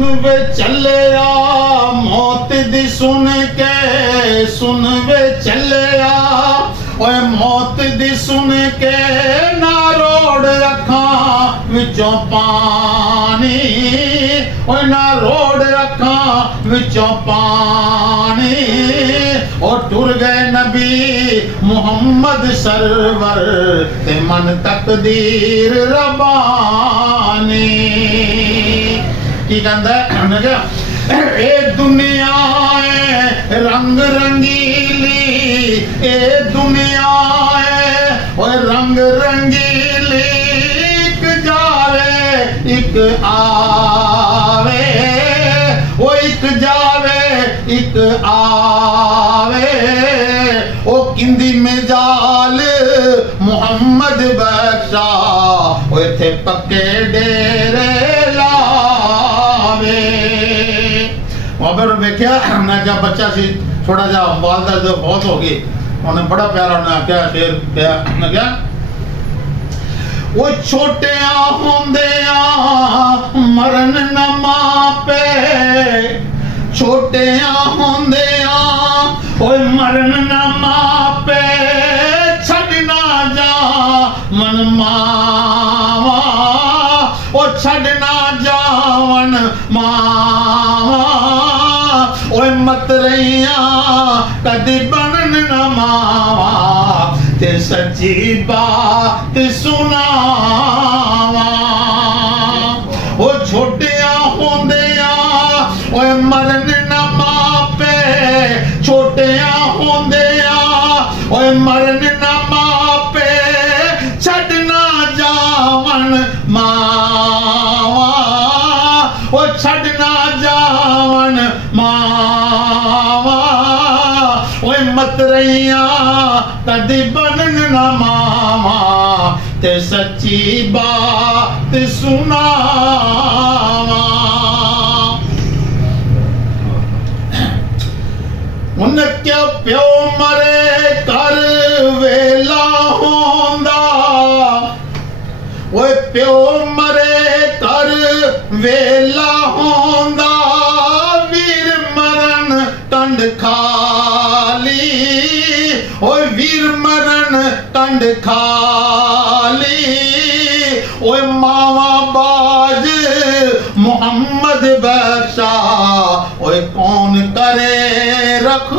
सुन वे चलिया मौत दी सुन वे चलिया ओए मौत दी सुन के ना रोड अखां विचों पानी ओए ना रोड अखां विचों पानी ओ टुर गए नबी मुहम्मद सरवर ते मन तकदीर रबानी की कहंदा है ए दुनिया है रंग रंगीली ए दुनिया है ओए रंग रंगीली एक जावे एक आवे ओ एक जावे एक आवे ओ किंदी में जाल मुहम्मद बख्शा ओ थे पक्के डेरे वेख्या मैं क्या बच्चा सी थोड़ा जा बाल दर्द बहुत हो गई उन्हें बड़ा प्यारा उन्हें क्या शेर क्या क्या वो छोटे होंदे मरन न मापे छोटे होंदे मरन न मापे छड़ना जा मन मावा ओ छड़ना जावन मावा ओए मत रहिया कदी बनन न मावा ते सच्ची बात सुनावा ओ छोटिया होंदिया ओए मरन न मापे छोटिया होंदिया ओए मरन न मापे छड़ना जावन मावा ओ छड़ना जावन मावा ओए मत रहिया कदी बनन न मावा ते सच्ची बात सुनावा उन क्या प्यो मरे कर वेला होंदा ओए प्यो मरे कर वेला होंदा वीर मरण टंड खाली ओए वीर मरण टंड खाली ओए मावा बाज मुहम्मद बख्शा ओए कौन करे रख